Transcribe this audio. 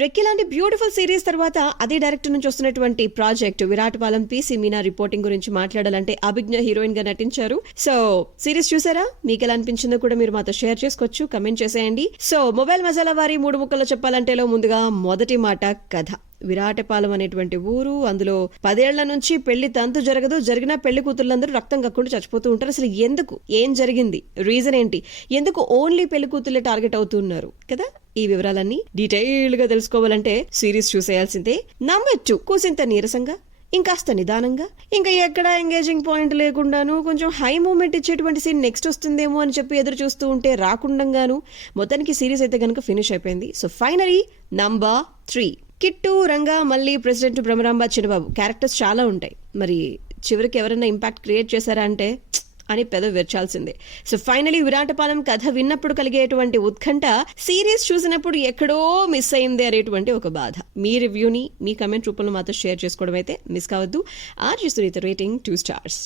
Recce లాంటి beautiful series తర్వాత అదే డైరెక్టర్ నుంచి వస్తున్నటువంటి project Viratapalem PC Meena reporting గురించి మాట్లాడాలంటే అభిజ్ఞ హీరోయిన్ గా నటించారు. సో సిరీస్ చూసారా? మీకు ఎలా అనిపించిందో కూడా మీరు మాతో షేర్ చేసుకోవచ్చు, కమెంట్ చేసేయండి. సో మొబైల్ మసాలా వారి 3 ముక్కల్లో చెప్పాలంటేలో ముందుగా మొదటి మాట కథ. విరాటపాలెం అనేటువంటి ఊరు, అందులో 10 ఏళ్ల నుంచి పెళ్లి తంతు జరగదు, జరిగిన పెళ్లి కూతుర్లందరూ రక్తం కక్కుండా చచ్చిపోతూ ఉంటారు. అసలు ఎందుకు, ఏం జరిగింది, రీజన్ ఏంటి, ఎందుకు ఓన్లీ పెళ్లి కూతుర్లే టార్గెట్ అవుతున్నారు కదా? ఈ వివరాలన్నీ డీటెయిల్ గా తెలుసుకోవాలంటే సిరీస్ చూసేయాల్సిందే. నంబర్ 2 కూసింత నీరసంగా, ఇంకాస్త నిదానంగా, ఇంకా ఎక్కడా ఎంగేజింగ్ పాయింట్ లేకుండాను, కొంచెం హై మూమెంట్ ఇచ్చేటువంటి సీన్ నెక్స్ట్ వస్తుందేమో అని చెప్పి ఎదురు చూస్తూ ఉంటే రాకుండాను మొత్తానికి సిరీస్ అయితే కనుక ఫినిష్ అయిపోయింది. So finally number 3 Kittu, Ranga, మళ్ళీ ప్రెసిడెంట్ బ్రహ్మరాంబ, చిన్నబాబు క్యారెక్టర్స్ చాలా ఉంటాయి. మరి చివరికి ఎవరైనా ఇంపాక్ట్ క్రియేట్ చేశారా అంటే అని పెదవి విరచాల్సిందే. సో ఫైనలీ విరాటపాలెం కథ విన్నప్పుడు కలిగేటువంటి ఉత్కంఠ సిరీస్ చూసినప్పుడు ఎక్కడో మిస్ అయింది అనేటువంటి ఒక బాధ. మీ రివ్యూని మీ కమెంట్ రూపంలో మాతో షేర్ చేసుకోవడం అయితే మిస్ కావద్దు. RJ Sunitha rating 2 stars.